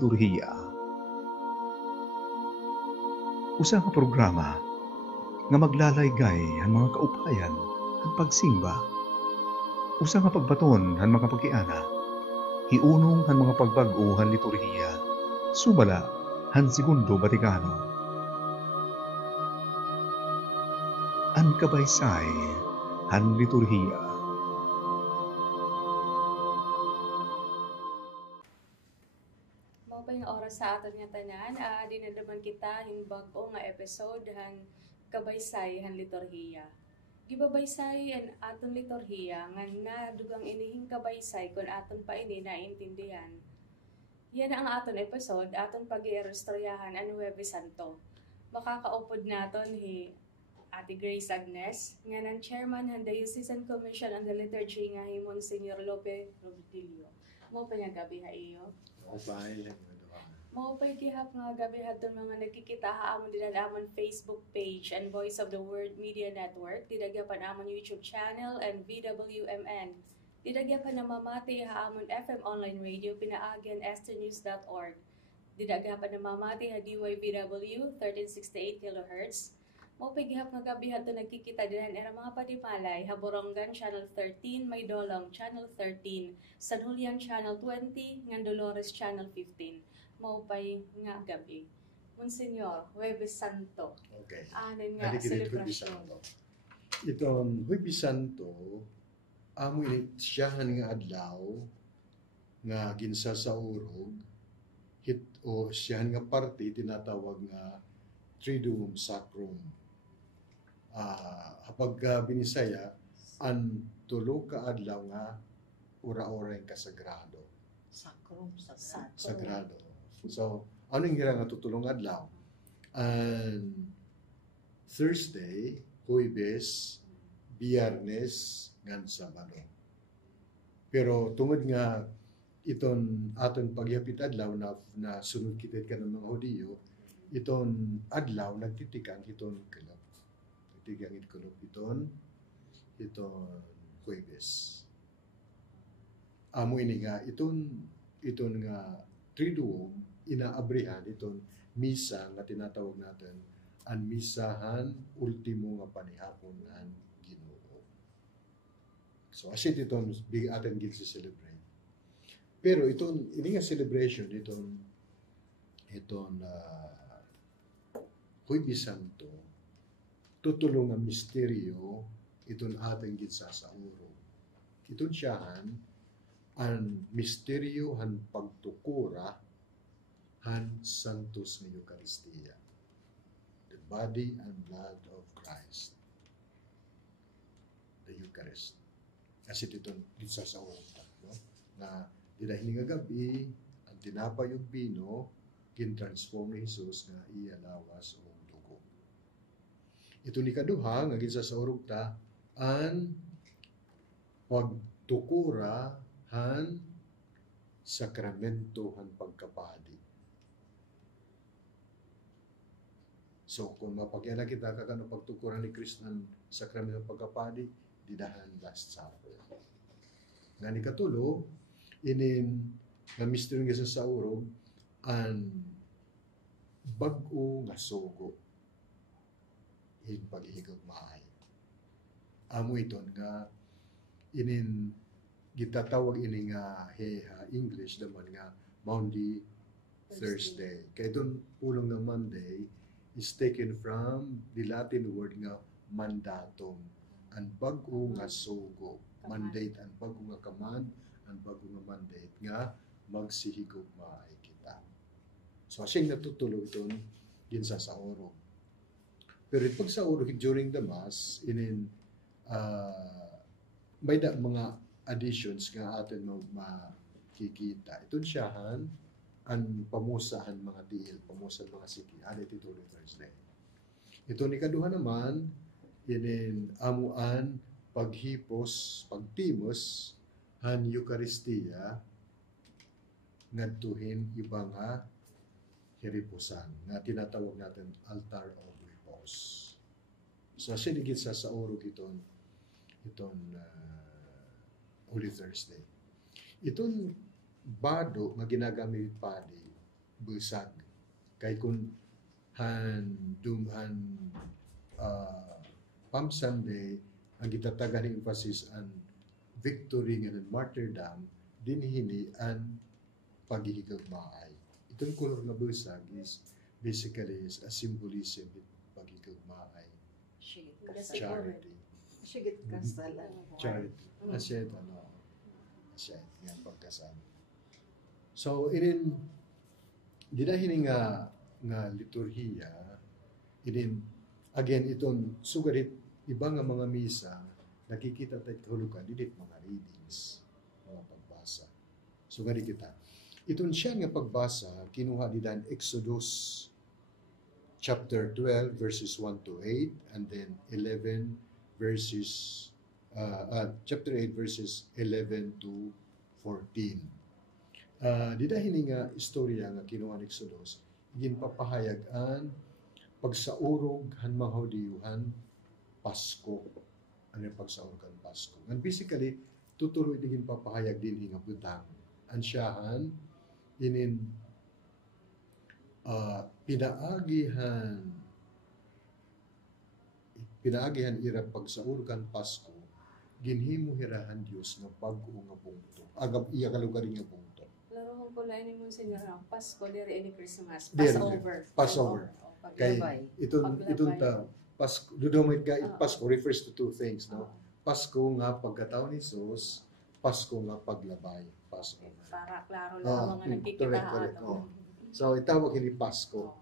Liturhiya. Usa nga programa nga maglalaygay ang mga kaupayan ang pagsimba. Usa nga pagbaton han mga pagkiana. Hiunong han mga pagbag-o han liturhiya. Sumala han Segundo Vaticano. Ang Kabaysay Han Liturhiya. Yung oras sa aton nga tanan, dinadaman kita hinbag-o nga episode han Kabaysay Han Liturhiya. Gibabaysay an aton liturhiya nga nadugang inihing kabaysay kun aton pa ini naintindihan. Yan ang aton episode, aton pag-iistoryahan ang Huwebes Santo. Makakaupod naton hi Atty. Agnes, nga ng Chairman han Diocesan Commission on the Liturgy nga hi Msgr. Lope, Robredillo. Mo pa niya gabi ha iyo? Maupay gihap nga gabi hadton mga nagkikita haamon dinadamon Facebook page and Voice of the Word Media Network, didagyapan amon YouTube channel and VWMN. Didagyapan na mamati haamon FM online radio pinaagyan stnews.org. Didagyapan na mamati ha DYVW 1368 kHz. Maupay gihap nga gabi hadton nagkikita dinhan era mga padimalay ha Borongan Channel 13, Maydolong Channel 13, San Julian Channel 20, ngan Dolores Channel 15. Maupay nga gabi. Msgr, Huwebes Santo. Okay. Anin nga selebrasyon. Itong Huwebes Santo, amo siyahan nga adlaw nga ginsa sa urog o siyahan nga parte tinatawag nga Triduum Sacrum. Kapag binisaya, ang tulo ka adlaw nga ura-ura yung kasagrado. Sacrum, sagrado. Sagrado. So, anong hira nga tutulong adlaw? Thursday, Huwebes, Biyernes, ngan Sabado. Pero tungod nga iton aton paghapit adlaw na sunod kita ka ng mga Hudiyo, iton adlaw nagtitikang iton kelop. Nagtitikang iton Huwebes. Amo ini nga iton nga Triduum inaabrihan iton misa nga tinatawag natin ang misahan ultimo nga panihapon ng Ginoo. So asit iton big atin gil si celebrate. Pero ini nga celebration iton Huwebes Santo tutulong nga misteryo iton atin gil sa urog. Iton siyahan ang misteryo han pagtukura han Santos ng Eucharistia. The body and blood of Christ. The Eucharist. Kasi ito sa urog no? Na dinahin nga gabi, ang tinapay yung bino, kin-transform ni Jesus nga iya lawas o dugo. Ito ni kaduha, nga ginsa sa urog ta, ang pagtukura han sakramento han pagkapadi. So kung mapagyan kita kakano pagtukuran ni Kristo han sakramento han pagkapadi, didahan Last Supper. Nga ni katulo, inin nga misteryo nga sa urog, ang bag-o nga sugo in pag-ihigog maay. Amo iton nga inin gitatawag ini nga English naman nga Maundy Thursday. Kaya itong pulong ng Monday is taken from the Latin word nga mandatum. Ang bag-o nga sugo. Mandate ang bag-o nga command, ang bag-o nga mandate nga magsihigog maay kita. So asing natutulog itong ginsa sa urog. Pero pag sa urog during the Mass, may mga additions nga atin makikita. Ito siyahan ang pamusahan mga tiil, pamusahan mga siki. Ito ni Thursday. Ito ni kaduha naman, amuan paghipos, pagtimos, han Eucharistia, ngadtuhin ibang hiripusan, na tinatawag natin altar of repose. So, sinigit sa urog iton Holy Thursday. Itong bado nga ginagamit padi busag. Kay kung dumhan Palm Sunday, ang gitatagan ng emphasis ang victory nga ng martyrdom, dinhini ang pagigigagmaay. Itong color na busag is basically is a symbolism of pagigigmaay. Sigit Kasi kasal. Charity. Sigit kasalan. Charity. Asyet, asyet, nga pagkasal. So, dinahin nga liturhiya, again, itong sugarit, iba nga mga misa, nakikita tayo kahulugan, dinit mga readings, mga pagbasa. Sugarit kita. Itong siya nga pagbasa, kinuha din Exodus chapter 12 verses 1 to 8 and then 11 verses chapter 8 verses 11 to 14. Didahin nga istorya nga kinuha ni Exodus, ginpapahayag ang pagsaurog han mga Hudiyuhan Pasko. Ano yung pagsaurog han Pasko? And basically, tutuloy din papahayag din nga butang. Ansyahan, pinaagihan ira pagsaurgan Pasko, ginhimo hirahan Dios nga bag-o nga bungto. Agab iya kalugaring nga bungto. Laro kong kulay ni Msgr, Pasko, diri ni Christmas, Diri, Passover. Passover. Kay Paglabay. itong ta Pasko, dudomit ka Pasko refers to two things, no? Pasko nga pagkataon ni Jesus, Pasko nga paglabay, Passover. Para klaro lang mga nagkikita correct. ato. So itawag ini Pasko.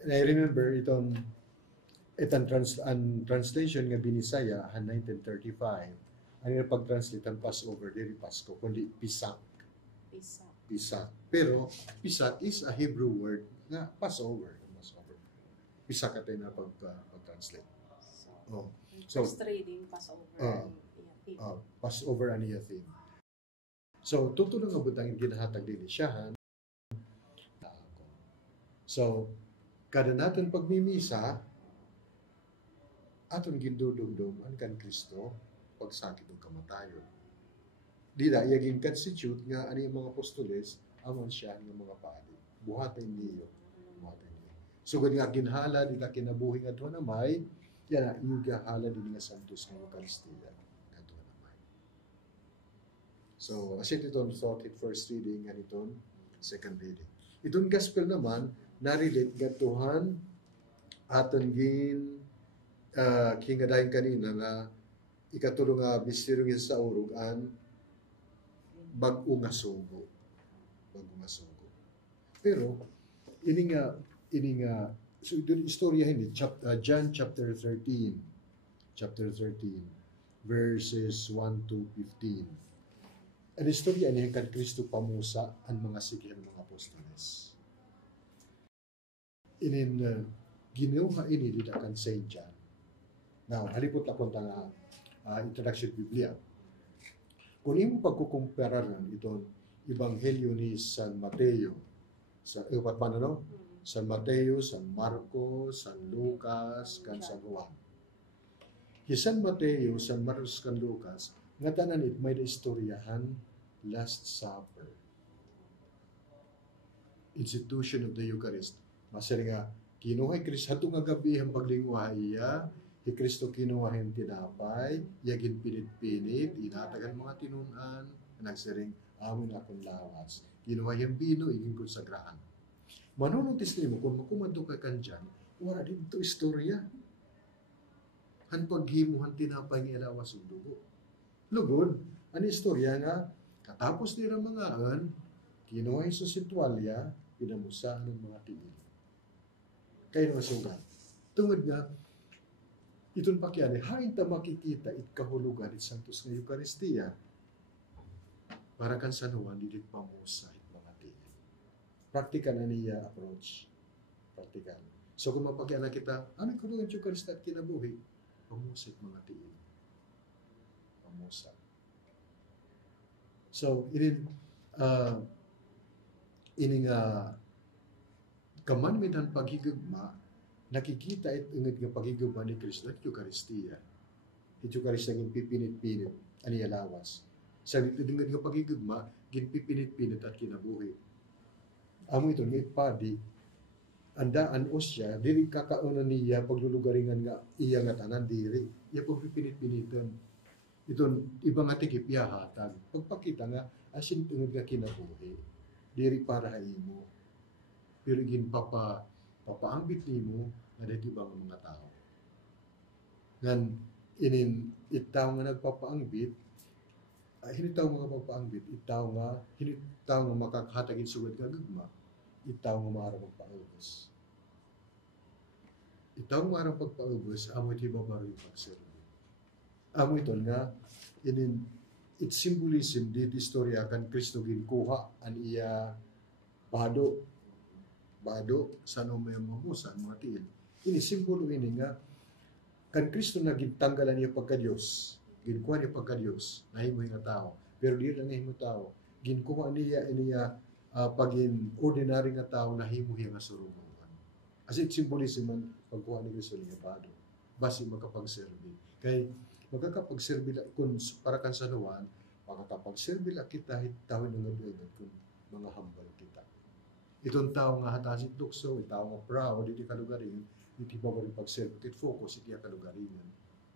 And I remember itong translation nga binisaya han 1935. Ano yung pag-translate ang Passover, diri Pasko, kundi Pisak. Pisak. Pero Pisak is a Hebrew word na Passover. Pisak at na pag-translate. So, First reading, Passover. Passover ang iya theme. So, tutulong nga butang ginahatag din siya. So, kada natin pagmimisa, aton gindudumdum ang kan Kristo pagsakit ng kamatayon. Dida, iyaging constitute nga ano yung mga apostoles, amon siya ng mga paadi. Buhatay niyo. So, nga ginhala, dita kinabuhi nga doon namay, yan, yung gahala din nga santos ng Eucharistia. So, as ito thought it first reading and itong second reading. Itong gospel naman, narelate nga Tuhan aton kingadahin kanina na ikatulong nga misteryo nga sa urugan bag-o nga sugo. Pero, ini nga, so istoryahin John chapter 13, verses 1 to 15. Ang istorya niya kan Kristo pamusa ang mga sigihan mga apostoles. Ginawa ini dito kan St. John. Now, halipot na punta nga introduction Biblia. Kung imo pagkukumpararan itong Ebanghelyo ni San Mateo, San Mateo, San Marcos, San Lucas, kan San Juan. San Mateo, San Marcos, kan Lucas, nga tanan it may istoryahan Last Supper. Institution of the Eucharist. Masari nga, kinuha Kristo, hato nga gabi ang paglingwa iya, Kristo kinuha yung tinapay, yagin pinit-pinit, inatagan mga tinunan, nagsaring amin akong lawas. Kinuha yung bino, iging konsagraan. Manunotis nimo kung makumando ka dyan, wala din ito istorya. Han paghimuhan tinapay ng ilawas ng dugo. Lugod, ang istorya nga, katapos nila mga kinuha yung susitwalya, pinamusaan ng mga tingin. Kaya nga sugat. Tungod nga, itong pakyani, hain ta makikita it kahulugan it santos nga Eucharistia. Para kan San Juan, dilit pamusa it mga tingin. Practical na niya approach. Practical. So kung mapakyana kita, ano yung kahulugan Eucharistia at kinabuhi? Pamusa it mga tingin. Pamusa. So, ining kamanmitan paghigugma, nakikita ingid nga paghigugma ni Kristo at Eucharistia. Iti Eucharistia gin pipinit-pinit ani lawas. Sa ingid nga paghigugma gin pipinit-pinit at kinabuhi. amo ito nga ipadi andaan o siya diri kakauna niya paglulugaringan nga iya nga tanan diri iya pagpipinit-pinitan iton ibang nga tikip iya hatag pagpakita nga asin tungod nga kinabuhi diri para imo pero gin papaambit nimo nga dahil ibang mga tao ngan inin itaw nga nagpapaangbit hinitaw mga papaangbit itaw nga makakahatagin sugod nga gagma itaw nga maarang magpaubos. Itaw nga maarang pagpaubos, amo iti babaro yung pagserbi. Amo ito nga, it symbolism, di istorya kan Kristo ginkuha, an iya bado, saan may mamusan, mga tiil. Ini simbolo ini nga, kan Kristo na gintanggalan niya pagka-Diyos, ginkuha niya pagka-Diyos, nahimo nga tao, pero di lang nahimo tao, ginkuha niya pagin ordinary nga tao na himuhi nga surungan. As it symbolism ang pagkuha ni Kristo niya pado. Basi makapagserbi. Kay magkakapagserbi kung para kan sa nuwan, makakapagserbi la kita hitawin ng adwebet kung mga hambal kita. Itong tao nga hatasit tukso, itao nga proud, iti kalugarin, iti babaring pagserbi, iti focus, iti kalugaringan,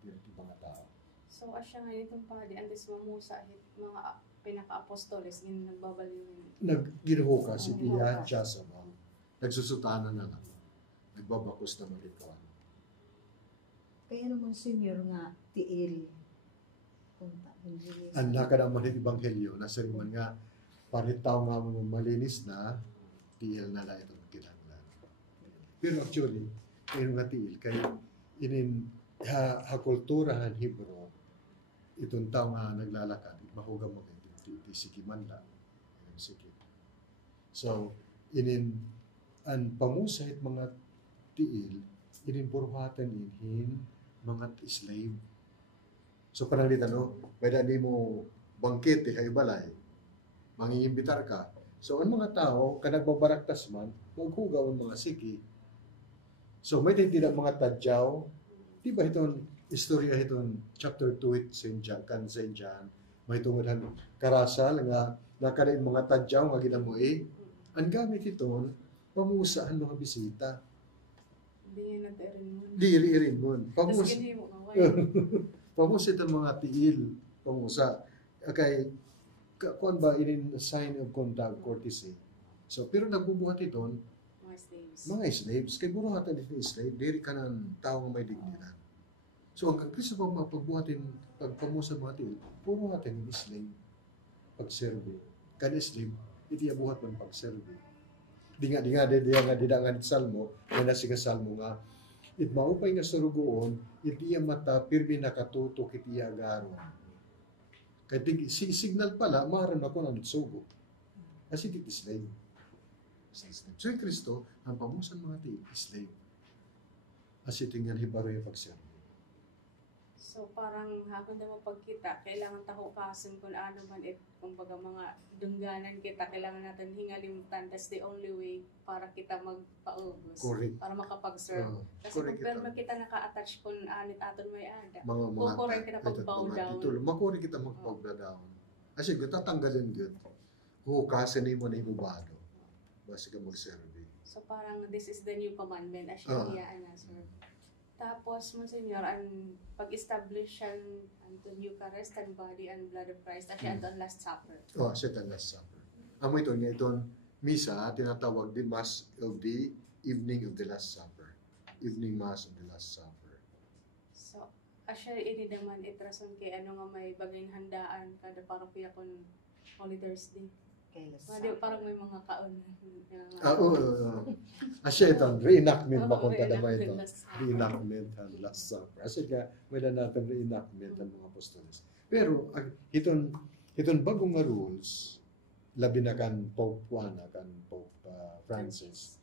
iti mga tao. So, asya nga itong padi, andes mamusa, mga pinaka-apostoles, yung nagbabaliw. Nagginuhukas, iti yan siya sa mga. Nagsusutanan na lang. Nagbabakos na marikawan. Kaya naman senior nga, tiil. Punta. Ang nakadaman ng Ebanghelyo, nasa man nga, paritaw nga mo malinis na, tiil na lang itong kinanglan. Pero actually, kayo nga tiil, kaya hakulturahan Hebrew, itong tao nga naglalakad, mahuga mo di sikimanda. So, ang pamusahit mga tiil, buruhatan inhin mga slave. So, pananglitan, may dani mo bangkete, hay balay, mangingimbitar ka. So, ang mga tao, kanagbabaraktas man, maghugaw ang mga siki. So, may tindihan mga tadyaw, di ba itong istorya itong chapter 2 St. John, may tungudan karasal nga nakalain mga tadyaw nga ginamuhi. Ang gamit ito, pamusa ang mga bisita. Diri rin mo. Pamusa itong mga tiil. Pamusa. Kay, kung ba, in sign of contact, courtesy. So, pero nagbubuhat ito, mga slaves. Kay buruhatan ito slave, diri ka ng tao may dignidad. So, ang Kristo pa mapagbuhatin, pagpamusa mga tiil, buruhatan yung slave. Pagserbi. Kan slave, iti buhat man pagserbi. Di nga salmo, na nasi ka salmo nga, it maupay nga surugoon, iti mata, pirmi nakatutok iti agaron. Kaya si signal pala, maharan ako na nitsugo. Kasi iti slave. So, yung Kristo, ang pamusan mga tiil, slave. Kasi tingnan hibaro yung pagserbi. So, parang hakon na mapagkita, kailangan tahukasin kung ano man kumbaga mga dungganan kita, kailangan natin hingalimutan. That's the only way para kita magpaubos. Correct. Para makapag-serve. Kasi kung pero kita naka-attach kung anit aton may ada, kukurin kita pag-bow down. Makurin kita mag-bow down. Kasi kung tatanggalin yun, hukasin mo na yung ubado. Basta ka mag-serve. So, parang this is the new commandment, as yung sir. Tapos, Monsignor, ang pag-establish ang Eucharist and body and blood of Christ, at siya ang Last Supper. Siya ang Last Supper. Amo ito nga itong misa, tinatawag din Mass of the Evening of the Last Supper. Evening Mass of the Last Supper. So, asya ini naman itrason kay ano nga may bagay handaan kada parokya kung Holy Thursday. Parang may mga kaon. Asya ito, reenactment ba kung tadama ito? Reenactment ang Last Supper. Asya ka, may na natin reenactment ang mga apostoles. Pero, itong bagong nga rules, labi na kan Pope Juan, kan Pope Francis,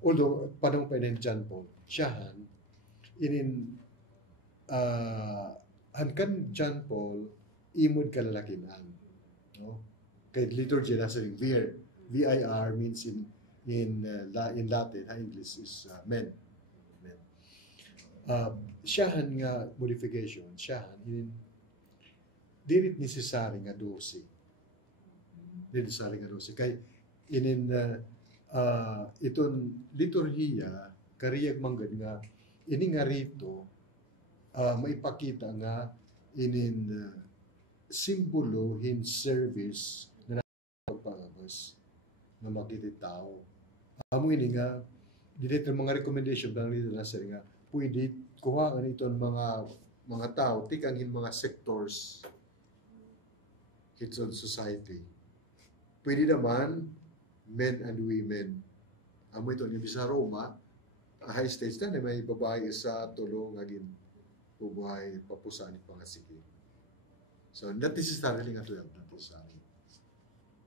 although, padang pa rin John Paul, siyahan, kan John Paul, imod kalalakinan. No? Kay liturgy nasa yung vir. V-I-R means in Latin, English is men. Siyahan nga modification, siyahan, dirit necessary nga 12. Necessary nga 12. Kay inin iton liturhiya kariyag manggad nga ini nga rito maipakita nga inin simbolo hin service na pagpangabas na makiti tao. Amo ini nga dito mga recommendation lang nila na sir nga pwede kuhaan iton mga tao tikang hin mga sectors kitson society. Pwede naman men and women. Amo ito yung sa Roma, high stage na may babae sa tulong agin bubuhay papusan ni pangasigi. So not necessarily nga 12, not necessarily.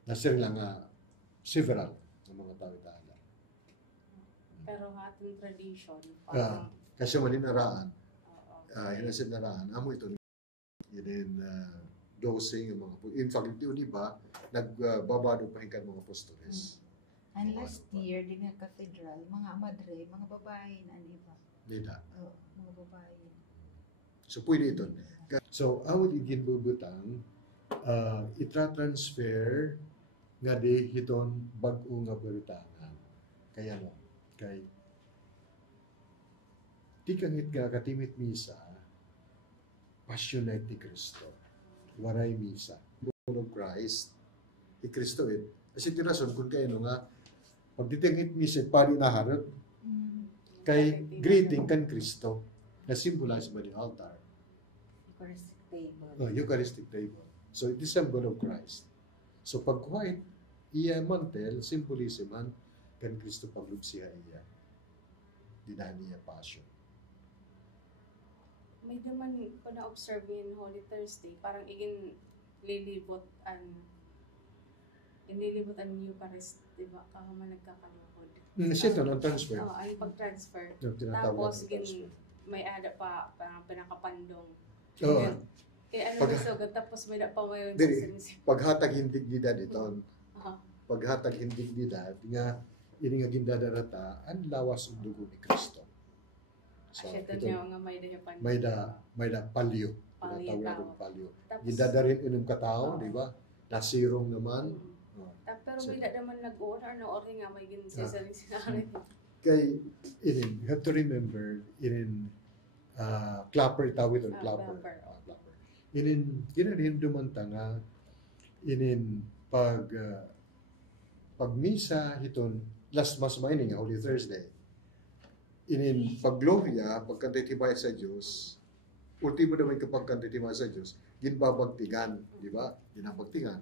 Nasir lang several ng mga tao-tao. Pero ang ating tradition, Kasi maninaraan, hinasin naraan, amo ito yun dosing yung mga in fact, di ba, nagbabado pa hingkan mga apostoles. And last year, di nga cathedral, mga madre, mga babae na iba. Nila. Mga babae. So, pwede ito. So, awit igin bubutang, itra-transfer nga di hiton bag-o nga balitangan. Kaya mo, kay di kangit nga katimit misa, Passion Night ni Cristo. Waray misa. Born of Christ, ni Cristo it. Kasi tirason kung kayo nga, pag ditingit misa, pari naharap, kay greeting kan Cristo, na symbolize by the altar. Eucharistic table. Eucharistic table. So, it is symbol of Christ. So, pag white, iya mantel, symbolism man, kan Cristo paglubsiha iya. Dinahan niya passion. may naman ko na-observe in Holy Thursday, parang inililibot ang Eucharist, di ba? Kama nagkakaluhod. Siya ito, non-transfer. Oo, ay pag-transfer. Yung tinatawag Tapos, na transfer. may ada pa, parang pinakapandong. Oo. Kaya ano Pag- gusto, tapos may pa may Dili, paghatag hindig nila dito, Aha. paghatag hindig nila, nga, ini nga gindadarata, ang lawas ng dugo ni Kristo. So, Asya ito, niya nga may da pandong. may da palyo. Palyo Tinatawag tao. ng palyo. Tapos, Gindadarin inom katao, Oo. di ba? Nasirong naman. Pero So- wala naman nag-order na order nga may ginsasaling sinari. Kay, you have to remember, clapper, tawid on clapper. Clapper. Clapper. Ginarin dumanta nga, pag misa hiton, last mas maining nga, Holy Thursday. Pag gloria, pagkantitibay sa Diyos, ultimo naman kapag kantitibay sa Diyos, ginbabagtigan, di ba? Ginabagtigan.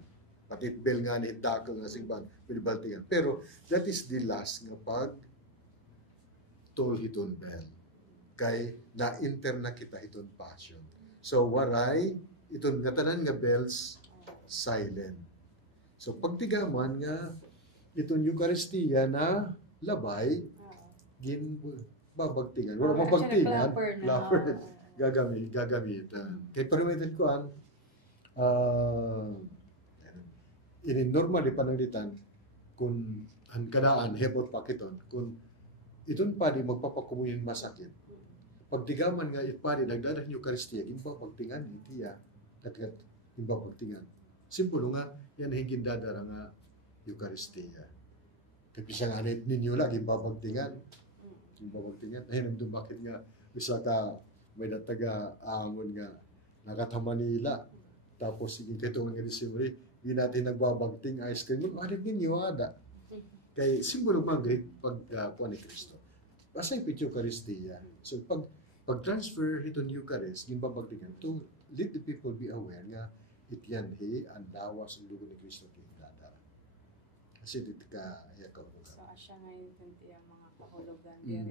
Pati bell nga ni Hidako nga singban, pinibagtigan. Pero that is the last nga pag tol hiton bell. Kay na-enter na kita hiton passion. So waray, iton nga tanan nga bells, silent. So pagtigaman nga, iton Eucharistia na labay, babagtingan. Wala mabagtingan, clapper. Gagamitan. Kay permitted ko normally pananglitan kung ang kadaan hebot pakiton kung iton pa di magpapakumuyin masakit. Pagtigaman nga itpari nagdadan Eucharistia gimbabagtingan itiya dagat gimbabagtingan. Simple nga yan hingin dadara nga Eucharistia. Kapisa nga ninyo lang gimbabagtingan. Gimbabagtingan. Ayun ang bakit nga isa ka may nataga amon nga nakatama Manila. Tapos sige katungan nga Disyembre, di natin nagbabagting ice cream. Ano ninyo ada? Kay simbolo magrit pagkuha ni Kristo. Basta yung Eucharistia. So pag-transfer ito ni Eucharist, gimbabagtingan to let the people be aware nga ityan ang lawas ang dugo ni Kristo kidada. Kasi dito ka ayakaw mo. So, asya ngayon yung mga kahulugan. Kaya,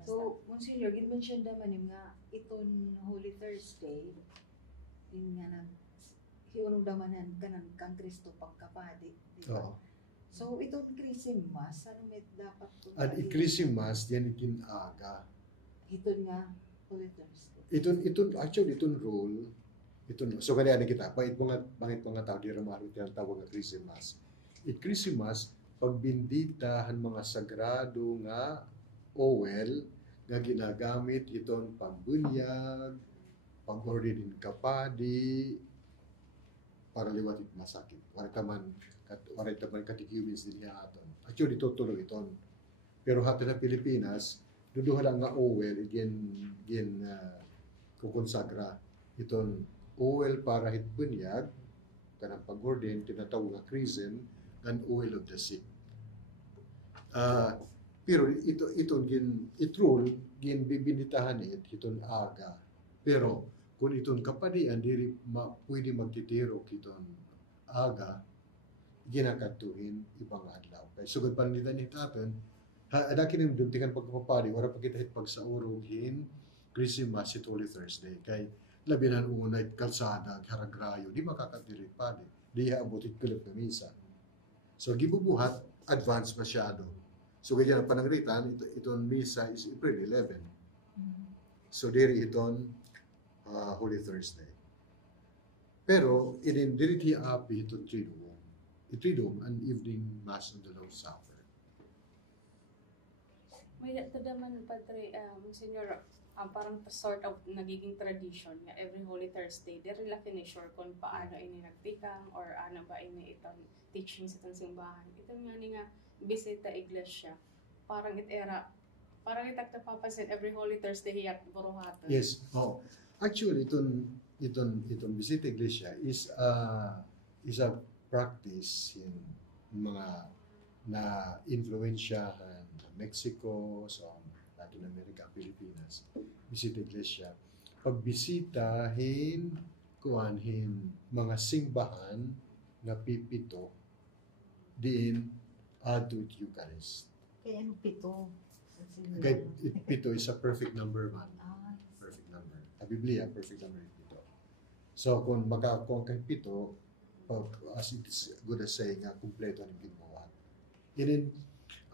So, Monsignor, gid-mention naman yung nga iton Holy Thursday, yung nga hiunong damanan kang Kristo pagkapadi, di ba? Oo. So, itong Christmas, ano may dapat ito? At i-Christmas, yan ikinaga. Iton nga Holy Thursday. Itong role, so kaya kita, pangit mga tao, di ramaro tinatawag nga Christmas. Christmas, pagbinditahan mga sagrado nga oil, nga ginagamit itong pambunyag, pag-order din kapadi, para liwatit masakit. Para ka man Waray taman catechumenes din niya aton. Actually, tutuloy iton. Pero hati na Pilipinas, duduha lang nga Owel, gin kukonsagra. Iton Owel para hitbunyag, kanang pag-ordain, tinatawag nga chrism, and oil of the sick. Pero iton itrul, gin bibinitahan iton aga. Pero kung iton kapadian, diri pwede magtitiro iton aga, ginakatuhin ibang adlaw. Kaya sugod panalitan ni taton, ada kining duntingan pagkapapadi, wala pa kita hit pagsaurog hin Christmas at Holy Thursday. Kay labinan unay kalsada, haragrayo, di makakatiri padi. Di haabutit kulip na misa. So gibubuhat, advance masyado. So ganyan ang panangritan, iton misa is April 11. So diri iton Holy Thursday. Pero diri api iton Triduum an evening mass on the Lord's Supper. May tadaman, Padre, Msgr, parang sort of nagiging tradition nga every Holy Thursday, diri la finisher kung paano ini nagtikang or ano ba ini itong teaching sa itong simbahan. Ito nga ni nga bisita iglesia. Parang itak na papasin every Holy Thursday hiyat buruhatan. Yes. Oh. Actually, iton bisita iglesia is a practice in mga na influensyahan Mexico, so Latin America, Pilipinas. Bisita iglesia. Pagbisitahin, kuanhin mga simbahan na pipito din adult Eucharist. Kaya ano pito? Kaya pito is a perfect number man. Perfect number. Sa Biblia, perfect number is pito. So kung magkakuha kay pito, as it is good as saying, kumpleto ang ginawa. And then,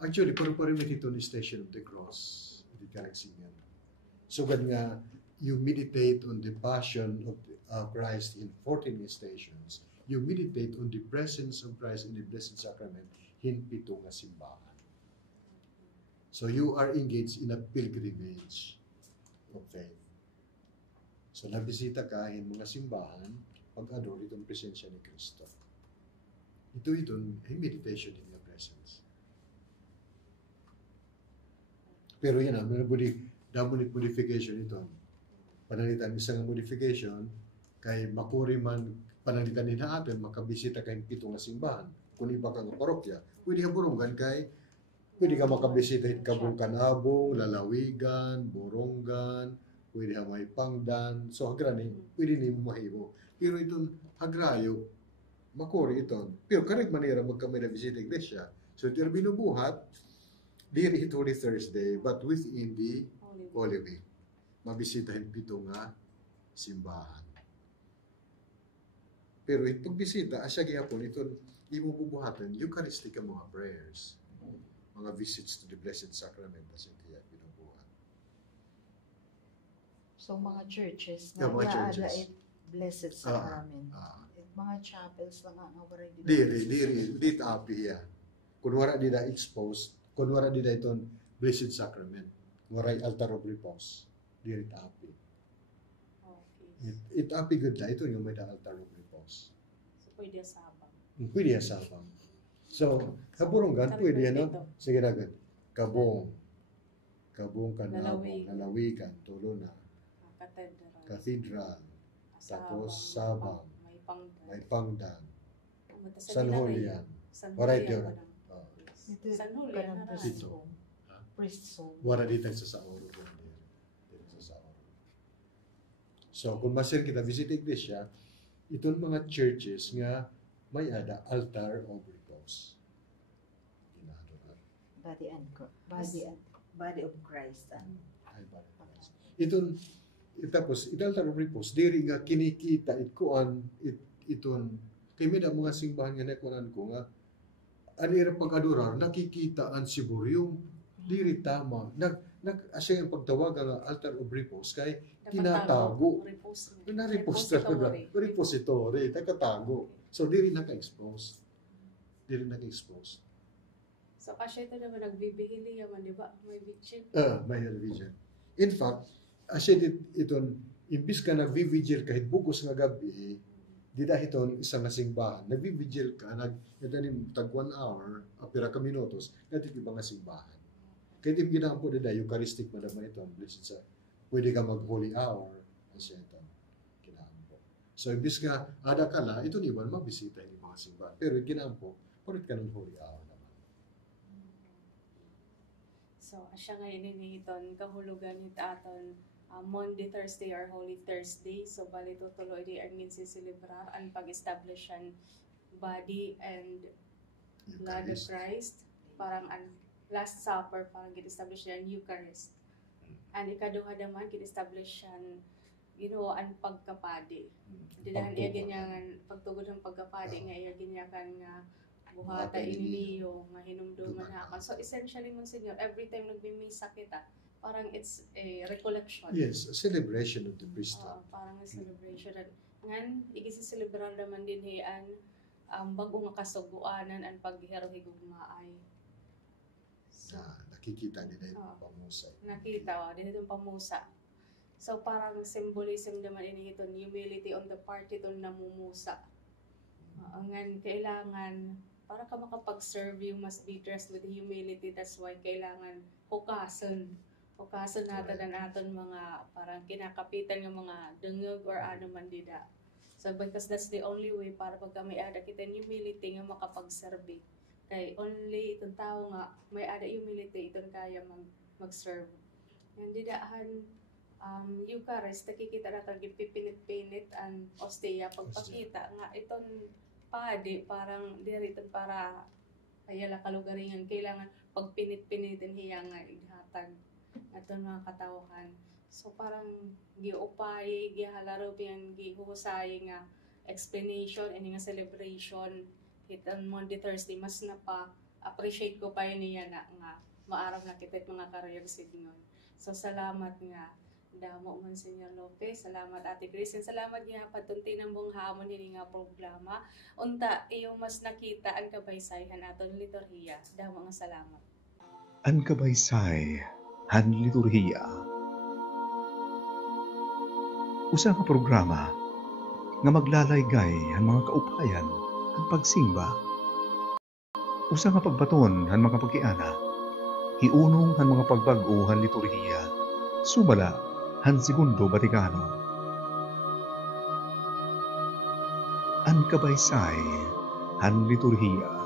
actually, parang may tito ni Station of the Cross, hindi ka nagsingan. So, nga, you meditate on the passion of Christ in 14 stations. You meditate on the presence of Christ in the Blessed Sacrament in pito nga simbahan. So, you are engaged in a pilgrimage of faith. So, nabisita ka in mga simbahan, pag-adore itong presensya ni Kristo. Ito meditation in your presence. Pero yan, double modification ito. Panalitan isang modification, kay makuri man panalitan ni natin, makabisita kay pito nga simbahan. Kung iba kang parokya, pwede ka burungan pwede ka makabisita kabong Kanabong, Lalawigan, Borongan, pwede ka may Pangdan, so hagrani, pwede ni mo mahibo. Pero itong hagrayo, makuri ito. Pero karag manera magkamay na bisita iglesia. So ito yung binubuhat, diri ito Holy Thursday, but within the Holy Week. Mabisitahin pito nga simbahan. Pero itong bisita, asya gihapon, itong ibububuhatan, Eucharistic ang mga prayers, mga visits to the Blessed Sacrament, as ito yung binubuhat. So mga churches, Yeah, mga churches. Blessed Sacrament. Mga chapels lang ang waray dito. Diri api ya. Kunwara di da exposed, kunwara di da iton Blessed Sacrament. Waray altar of repose. Diri api. Okay. It api good da ito yung may da altar of repose. So, pwede sabang. Pwede sabang. So, kaburunggan pwede ano? Sige dagat. Kabong Kanabong, Lalawigan, Tuluna, Cathedral, tapos Sabang, may Pangdan, San Julian, waray diyo. San Julian, Dito. Priest home. Wala dito sa Saoro. So, kung masir kita visit iglesia, itong mga churches nga may ada altar of repose. Body of Christ. Itong tapos altar of repose diri nga kinikita iton kay may mga simbahan nga nakunan ko nga anira pag-adorar nakikita ang siburyong diri tama asya yung pagtawag nga altar of repose kay tinatago na repose talaga repository nakatago so diri naka-expose so asya ito naman nagbibihili yaman di ba may vigil may vigil in fact asya iton imbis ka nag-vigil kahit bugos nga gabi Di dahiton isang nasimbahan, nagbibigil ka, nagdanim tag 1 hour, apira ka minutos, natin ibang nasimbahan. Kaya di ginampo na Eucharistic madama ito, blessed sa, pwede ka mag-holy hour, kasi ito, ginampo. So, ibis ka, ada ka na, ito niwan, mabisita yung mga simbahan. Pero ginampo, palit ka ng holy hour naman. So, asya ngayon inihiton, kahulugan ni aton Monday, Thursday, or Holy Thursday. So, bali tutuloy di ang ginsisilibrar ang pag-establish ang body and blood of Christ. Parang ang Last Supper, parang gin-establish ang Eucharist. And ikaduha naman, gin-establish ang ang pagkapadi. Didahan iya ganyan, pagtugod ng pagkapadi nga iya ganyan nga buhata iniyo, nga hinumduman hakan. So, essentially, Msgr, every time nagbimisa kita, parang it's a recollection. Yes, a celebration of the priesthood. Parang a celebration. Ngan, igisiselebrar naman din ang bago nga kasuguanan ang paghihero-higugmaay. So, Nakikita nila yung pamusa. Nakita, din itong pamusa. So, parang symbolism naman inihiton, humility on the part itong namumusa. Ngan, kailangan, para ka makapag-serve, you must be dressed with humility. That's why kailangan hukasan natin ang aton mga parang kinakapitan ng mga dungog or ano man dida. So because that's the only way para pag may ada kita humility nga makapag-serve. Kay only itong tao nga may ada humility itong kaya mag-serve. And didahan Eucharist, nakikita natin gipipinit-pinit ang ostia pagpakita nga itong padi parang diriton para ayala kalugaringan kailangan pagpinit-pinitin hiya nga ighatan aton mga katawhan. So parang giupay, gihalaro biyang gihusay nga explanation and nga celebration hitan Monday, Thursday mas na pa appreciate ko pa niya na nga maaraw na kita mga karayag signon. So salamat nga damo Msgr Lope, salamat Atty. Chris, salamat nga patunti ng buong hamon hini nga programa. Unta iyo mas nakita ang Kabaysay Han Liturhiya. Damo nga salamat. Ang Kabaysay Han Liturhiya. Usa ka programa nga maglalaygay ang mga kaupayan ang pagsimba. Usa nga pagbaton ang mga pagkiana. Hiunong ang mga pagbag-o han liturhiya. Sumala han Segundo Vaticano. Ang Kabaysay Han Liturhiya.